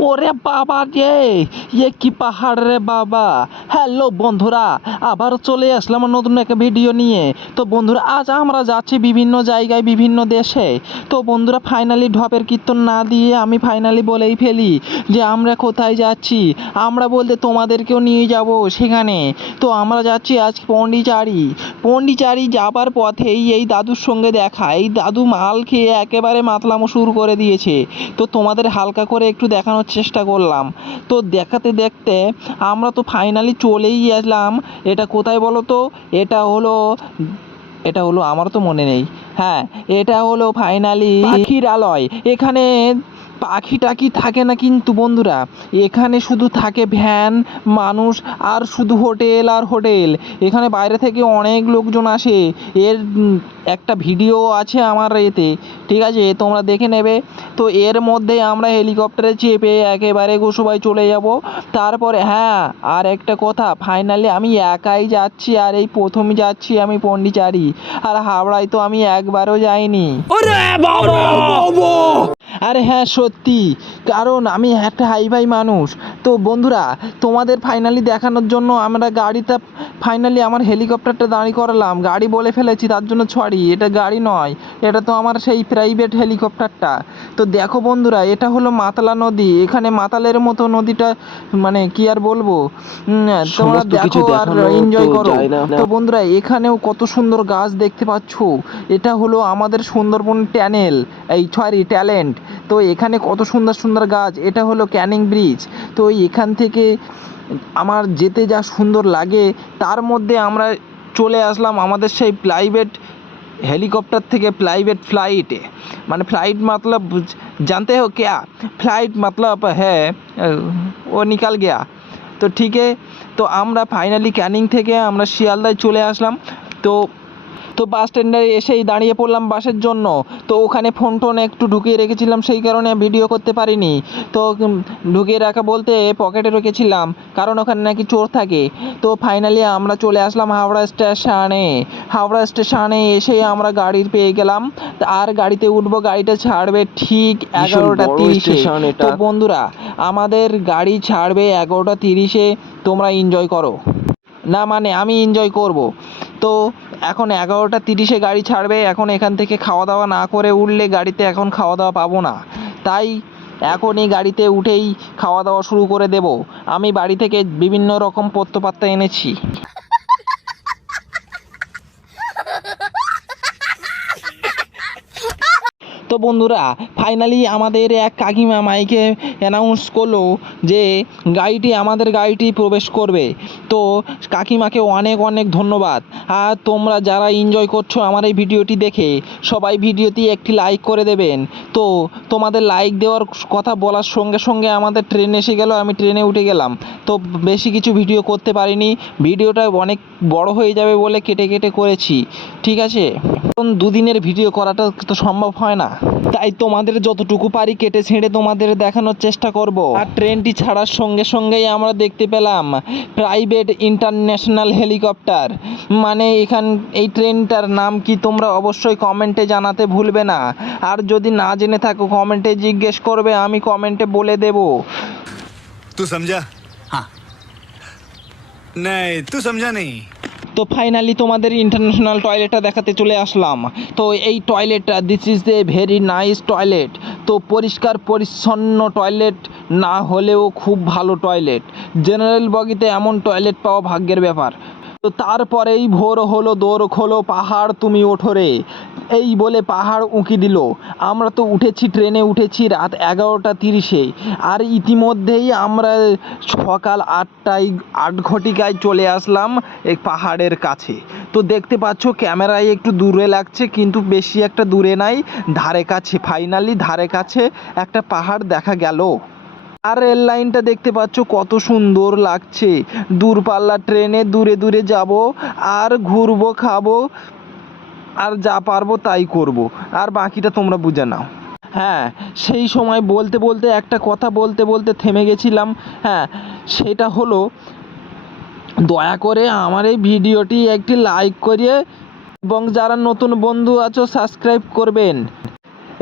ওরে বাবা রে এ কি পাহাড় রে বাবা? হ্যালো বন্ধুরা, আবার চলে আসলাম নতুন একটা ভিডিও নিয়ে। তো বন্ধুরা, আজ আমরা যাচ্ছি বিভিন্ন জায়গায়, বিভিন্ন দেশে। তো বন্ধুরা ফাইনালি ঢপের কীর্তন না দিয়ে আমি ফাইনালি বলেই ফেলি যে আমরা কোথায় যাচ্ছি। আমরা বলতে তোমাদেরকেও নিয়ে যাব সেখানে। তো আমরা যাচ্ছি আজ পন্ডিচারি। পন্ডিচারি যাবার পথেই এই দাদুর সঙ্গে দেখা। এই দাদু মাল খেয়ে একেবারে মাতলামো শুরু করে দিয়েছে। তো তোমাদের হালকা করে একটু দেখানোর চেষ্টা করলাম। তো দেখাতে দেখতে আমরা তো ফাইনালি চলেই আসলাম। এটা কোথায় বলো তো এটা হলো এটা হলো আমার তো মনে নেই। হ্যাঁ এটা হলো ফাইনালি পাখিরালয় এখানে পাখি টাকি থাকে না কিন্তু বন্ধুরা, এখানে শুধু থাকে ভ্যান, মানুষ আর শুধু হোটেল আর হোটেল। এখানে বাইরে থেকে অনেক লোকজন আসে। এর একটা ভিডিও আছে আমার এতে, ঠিক আছে? তোমরা দেখে নেবে। তো এর মধ্যে আমরা হেলিকপ্টারে চেপে একেবারে গোসবাই চলে যাব। তারপরে হ্যাঁ আর একটা কথা, ফাইনালি আমি একাই যাচ্ছি আর এই প্রথম যাচ্ছি আমি পন্ডিচারি। আর হাওড়ায় তো আমি একবারও যাইনি। আরে হ্যাঁ সত্যি। কারণ আমি একটা হাই ফাই মানুষ। তো বন্ধুরা তোমাদের ফাইনালি দেখানোর জন্য আমরা গাড়িটা ফাইনালি আমার হেলিকপ্টারটা দাঁড়ি করালাম। গাড়ি বলে ফেলেছি তার জন্য সরি এটা গাড়ি নয়। এটা তো আমার সেই প্রাইভেট হেলিকপ্টারটা তো দেখো বন্ধুরা এটা হলো মাতালা নদী। এখানে মাতালের মতো নদীটা মানে কি আর বলব? তোমরা দেখো আর এনজয় করো। তো বন্ধুরা এখানেও কত সুন্দর গাছ দেখতে পাচ্ছ। এটা হলো আমাদের সুন্দরবন ট্যানেল এই সরি ট্যালেন্ট তো এখানে কত সুন্দর সুন্দর গাছ এটা হলো ক্যানিং ব্রিজ তো এখান থেকে আমার যেতে যা সুন্দর লাগে তার মধ্যে আমরা চলে আসলাম আমাদের সেই প্রাইভেট হেলিকপ্টার থেকে প্রাইভেট फ्लाइट মানে फ्लाइट मतलब जानते हो क्या फ्लाइट मतलब है वो निकल गया তো ঠিক है তো আমরা ফাইনালি ক্যানিং থেকে আমরা শিয়ালদায় চলে আসলাম তো তো বাস স্ট্যান্ডে এসেই দাঁড়িয়ে পড়লাম বাসের জন্য। তো ওখানে ফোন টোন একটু ঢুকিয়ে রেখেছিলাম সেই কারণে ভিডিও করতে পারিনি। তো ঢুকিয়ে রাখা বলতে পকেটে রেখেছিলাম কারণ ওখানে নাকি চোর থাকে। তো ফাইনালি আমরা চলে আসলাম হাওড়া স্টেশনে হাওড়া স্টেশনে এসেই আমরা গাড়ি পেয়ে গেলাম। আর গাড়িতে উঠবো গাড়িটা ছাড়বে ঠিক এগারোটা তিরিশে। তো বন্ধুরা আমাদের গাড়ি ছাড়বে এগারোটা তিরিশে তোমরা এনজয় করো। না মানে আমি এনজয় করব। তো এখন এগারোটা তিরিশে গাড়ি ছাড়বে, এখন এখান থেকে খাওয়া দাওয়া না করে উঠলে গাড়িতে এখন খাওয়া দাওয়া পাবো না। তাই এখনই গাড়িতে উঠেই খাওয়া দাওয়া শুরু করে দেব। আমি বাড়ি থেকে বিভিন্ন রকম পত্রপাত্তা এনেছি। তো বন্ধুরা ফাইনালি আমাদের এক কাকিমা মাইকে অ্যানাউন্স করল যে গাড়িটি, আমাদের গাড়িটি প্রবেশ করবে। তো কাকিমাকে অনেক অনেক ধন্যবাদ। আর তোমরা যারা এনজয় করছ আমার এই ভিডিওটি দেখে, সবাই ভিডিওটি একটি লাইক করে দেবেন। তো তোমাদের লাইক দেওয়ার কথা বলার সঙ্গে সঙ্গে আমাদের ট্রেন এসে গেল, আমি ট্রেনে উঠে গেলাম। তো বেশি কিছু ভিডিও করতে পারিনি। ভিডিওটা অনেক বড় হয়ে যাবে বলে কেটে কেটে করেছি। ঠিক আছে? কারণ দুদিনের ভিডিও করাটা তো সম্ভব হয় না। তাই তোমাদের যতটুকু পারি কেটে ছেঁড়ে তোমাদের দেখানোর চেষ্টা করব। আর ট্রেনটি ছাড়ার সঙ্গে সঙ্গেই আমরা দেখতে পেলাম প্রাইভেট ইন্টারন্যাশনাল হেলিকপ্টার। মানে এখান এই ট্রেনটার নাম কি তোমরা অবশ্যই কমেন্টে জানাতে ভুলবে না। আর যদি না জেনে থাকো কমেন্টে জিজ্ঞেস করবে আমি কমেন্টে বলে দেব। তুই সমঝা হ্যাঁ তুই সমঝা নেই তো ফাইনালি তোমাদের ইন্টারন্যাশনাল টয়লেটটা দেখাতে চলে আসলাম। তো এই টয়লেটটা this is the very nice toilet তো পরিষ্কার, পরিচ্ছন্ন টয়লেট না হলেও খুব ভালো টয়লেট জেনারেল বগিতে এমন টয়লেট পাওয়া ভাগ্যের ব্যাপার। তারপরেই ভোর হলো, দোর খোলো, পাহাড় তুমি ওঠো রে। এই বলে পাহাড় উঁকি দিল। আমরা তো উঠেছি, ট্রেনে উঠেছি রাত এগারোটা তিরিশে। আর ইতিমধ্যেই আমরা সকাল আটটায়, আট ঘটিকায় চলে আসলাম এই পাহাড়ের কাছে। তো দেখতে পাচ্ছ, ক্যামেরায় একটু দূরে লাগছে, কিন্তু বেশি একটা দূরে নাই। ধারে কাছে ফাইনালি ধারে কাছে একটা পাহাড় দেখা গেল। আর রেল লাইনটা দেখতে পাচ্ছ কত সুন্দর লাগছে। দূরপাল্লা ট্রেনে দূরে দূরে যাব আর ঘুরবো, খাব আর যা পারব তাই করব। আর বাকিটা তোমরা বুঝে নাও। হ্যাঁ সেই সময় বলতে বলতে একটা কথা বলতে বলতে থেমে গেছিলাম। হ্যাঁ সেটা হলো, দয়া করে আমার এই ভিডিওটি একটি লাইক করিয়ে এবং যারা নতুন বন্ধু আছো সাবস্ক্রাইব করবেন।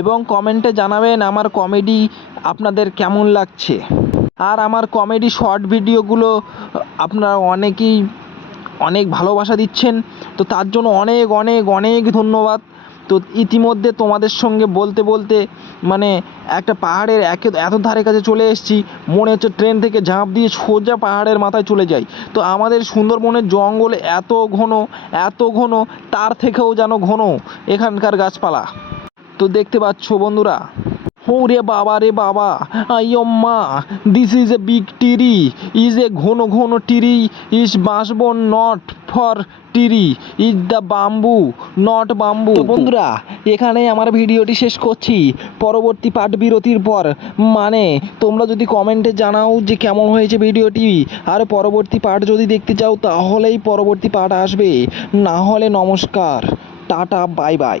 এবং কমেন্টে জানাবেন আমার কমেডি আপনাদের কেমন লাগছে। আর আমার কমেডি শর্ট ভিডিওগুলো, আপনারা অনেকেই অনেক ভালোবাসা দিচ্ছেন, তো তার জন্য অনেক অনেক অনেক ধন্যবাদ। তো ইতিমধ্যে তোমাদের সঙ্গে বলতে বলতে মানে একটা পাহাড়ের একে, এত ধারে কাছে চলে এসেছি, মনে হচ্ছে ট্রেন থেকে ঝাঁপ দিয়ে সোজা পাহাড়ের মাথায় চলে যাই। তো আমাদের সুন্দরবনের জঙ্গল এত ঘন এত ঘন, তার থেকেও যেন ঘন এখানকার গাছপালা। তো দেখতে পাচ্ছ বন্ধুরা। ও রে বাবা রে বাবা আইয়ম্মা this is a big tree is a ঘন ঘন tree is বাঁশবন not for tree is the bamboo not bamboo বন্ধুরা, এখানে আমার ভিডিওটি শেষ করছি। পরবর্তী পাঠ বিরতির পর মানে তোমরা যদি কমেন্টে জানাও যে কেমন হয়েছে ভিডিওটি, আর পরবর্তী পাঠ যদি দেখতে চাও তাহলেই পরবর্তী পাঠ আসবে। না হলে নমস্কার, টাটা বাই বাই